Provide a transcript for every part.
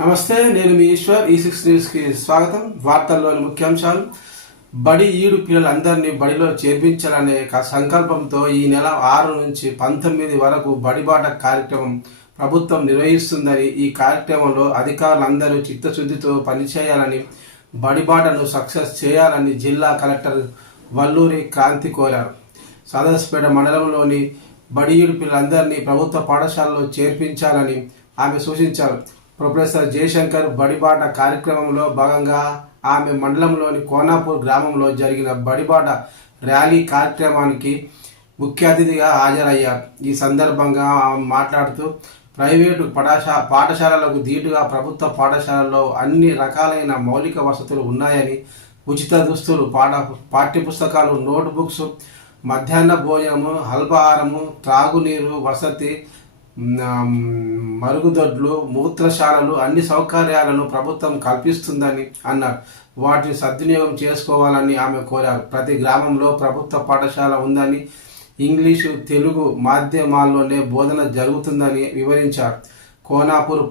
నమస్తే, నేను మీ ఈశ్వర్. ఈ6 న్యూస్కి స్వాగతం. వార్తల్లోని ముఖ్యాంశాలు. బడి ఈడు పిల్లలందరినీ బడిలో చేర్పించాలనే సంకల్పంతో ఈ నెల 6 నుంచి 19 వరకు బడిబాట కార్యక్రమం ప్రభుత్వం నిర్వహిస్తుందని, ఈ కార్యక్రమంలో అధికారులందరూ చిత్తశుద్ధితో పనిచేయాలని, బడిబాటను సక్సెస్ చేయాలని జిల్లా కలెక్టర్ వల్లూరి క్రాంతి కోరారు. సదస్పేట మండలంలోని బడి ఈడు పిల్లలందరినీ ప్రభుత్వ పాఠశాలలో చేర్పించాలని ఆమె సూచించారు. ప్రొఫెసర్ జయశంకర్ బడిబాట కార్యక్రమంలో భాగంగా ఆమె మండలంలోని కోనాపూర్ గ్రామంలో జరిగిన బడిబాట ర్యాలీ కార్యక్రమానికి ముఖ్య అతిథిగా హాజరయ్యారు. ఈ సందర్భంగా ఆమె మాట్లాడుతూ, ప్రైవేటు పాఠశాలలకు ధీటుగా ప్రభుత్వ పాఠశాలల్లో అన్ని రకాలైన మౌలిక వసతులు ఉన్నాయని, ఉచిత దుస్తులు, పాఠ్యపుస్తకాలు, నోట్బుక్స్, మధ్యాహ్న భోజనము, అల్పాహారము, త్రాగునీరు, వసతి, మరుగుదొడ్లు, మూత్రశాలలు, అన్ని సౌకర్యాలను ప్రభుత్వం కల్పిస్తుందని అన్నారు. వాటిని సద్వినియోగం చేసుకోవాలని ఆమె కోరారు. ప్రతి గ్రామంలో ప్రభుత్వ పాఠశాల ఉందని, ఇంగ్లీషు, తెలుగు మాధ్యమాల్లోనే బోధన జరుగుతుందని వివరించారు. కోనాపూర్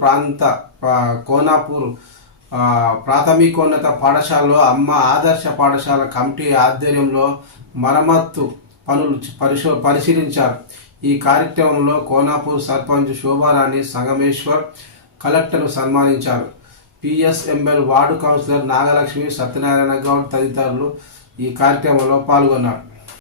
ప్రాథమికోన్నత పాఠశాలలో అమ్మ ఆదర్శ పాఠశాల కమిటీ ఆధ్వర్యంలో మరమ్మత్తు పనులు పరిశీలించారు. ఈ కార్యక్రమంలో కోనాపూర్ సర్పంచ్ శోభారాణి సంగమేశ్వర్ కలెక్టర్ను సన్మానించారు. పిఎస్ఎంఎల్ వార్డు కౌన్సిలర్ నాగలక్ష్మి, సత్యనారాయణ గౌడ్ తదితరులు ఈ కార్యక్రమంలో పాల్గొన్నారు.